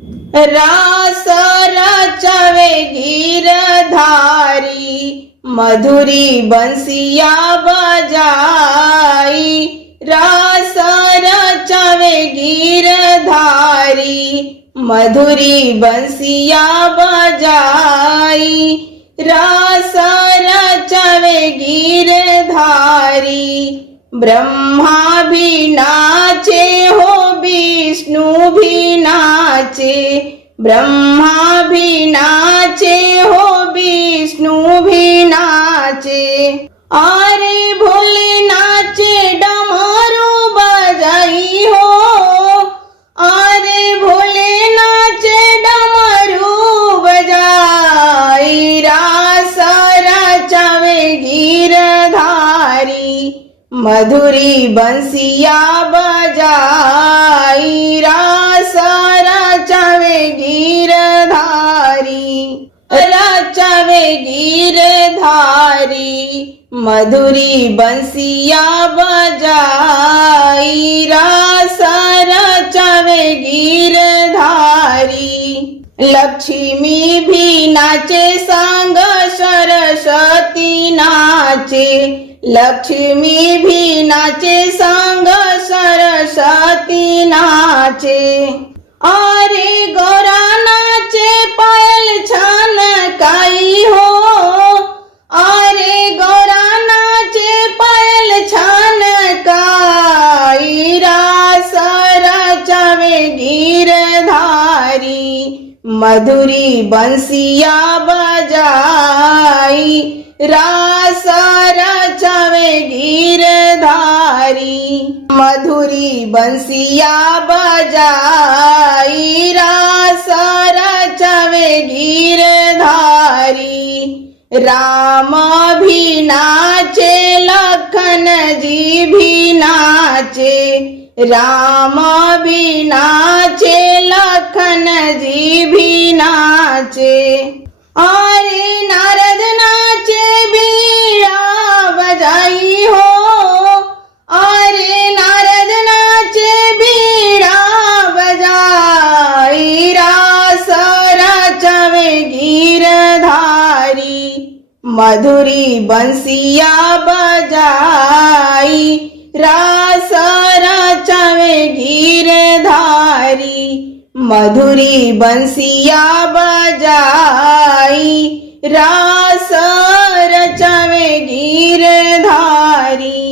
रास रचवे गिरधारी, मधुरी बंसिया बजाई। रास रचवे गिरधारी, मधुरी बंसिया बजाई। रास रचवे गिरधारी, ब्रह्मा भी नाचे हो विष्णु भी नाचे। ब्रह्मा भी नाचे हो विष्णु भी नाचे। अरे भोले नाचे डमरू बजाई हो। अरे भोले नाचे डमरू बजाई। रास रचवे गिरधारी, मधुरी बंसिया बजाई। रास रचवे गिरधारी, रचवे गिरधारी, मधुरी बंसिया बजाई। रास रचवे गिरधारी, लक्ष्मी भी नाचे संग सरस्वती नाचे। लक्ष्मी भी नाचे संग सरस्वती नाचे। अरे गौरा नाचे पायल छनकाई हो। अरे गौरा नाचे पायल छनकाई। रास रचवे गिरधारी, मधुरी बंसिया बजाई। रास रचवे गिरधारी, मधुरी बंसिया बजाई। रास रचवे गिरधारी, राम भी नाचे लखन जी भी नाचे। राम भी नाचे लखन जी भी नाचे। अरे नारद नाचे बीड़ा बजाई हो। अरे नारद नाचे बीड़ा बजाई। रास रचवे गिरधारी, मधुरी बंसिया बजाई। रास रचवे गिरधारी, मधुरी बंसिया बजाई। रास रचवे गिरधारी।